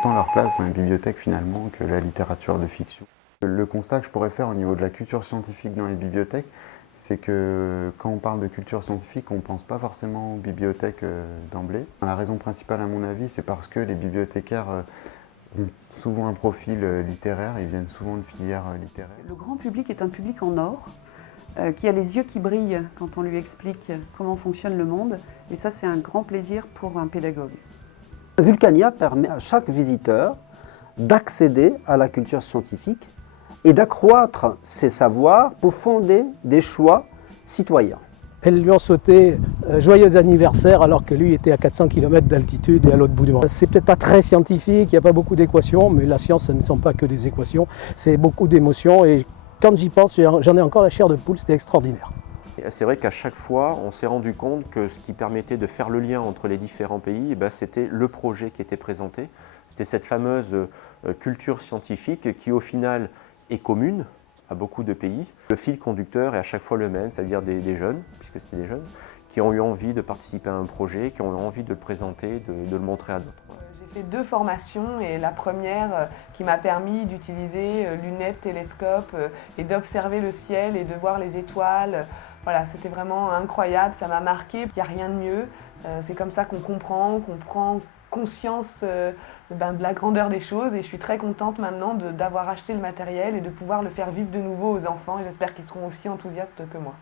autant leur place dans les bibliothèques finalement que la littérature de fiction. Le constat que je pourrais faire au niveau de la culture scientifique dans les bibliothèques, c'est que quand on parle de culture scientifique, on ne pense pas forcément aux bibliothèques d'emblée. La raison principale à mon avis, c'est parce que les bibliothécaires ont souvent un profil littéraire, ils viennent souvent de filières littéraires. Le grand public est un public en or, qui a les yeux qui brillent quand on lui explique comment fonctionne le monde, et ça c'est un grand plaisir pour un pédagogue. Vulcania permet à chaque visiteur d'accéder à la culture scientifique et d'accroître ses savoirs pour fonder des choix citoyens. Elles lui ont souhaité joyeux anniversaire alors que lui était à 400 km d'altitude et à l'autre bout du monde. C'est peut-être pas très scientifique, il n'y a pas beaucoup d'équations, mais la science, ce ne sont pas que des équations, c'est beaucoup d'émotions et quand j'y pense, j'en ai encore la chair de poule, c'était extraordinaire. C'est vrai qu'à chaque fois, on s'est rendu compte que ce qui permettait de faire le lien entre les différents pays, c'était le projet qui était présenté. C'était cette fameuse culture scientifique qui, au final, est commune à beaucoup de pays. Le fil conducteur est à chaque fois le même, c'est-à-dire des jeunes, puisque c'était des jeunes, qui ont eu envie de participer à un projet, qui ont eu envie de le présenter, de le montrer à d'autres. J'ai fait 2 formations et la première qui m'a permis d'utiliser lunettes, télescopes et d'observer le ciel et de voir les étoiles. Voilà, c'était vraiment incroyable, ça m'a marqué, il n'y a rien de mieux. C'est comme ça qu'on prend conscience de la grandeur des choses et je suis très contente maintenant d'avoir acheté le matériel et de pouvoir le faire vivre de nouveau aux enfants et j'espère qu'ils seront aussi enthousiastes que moi.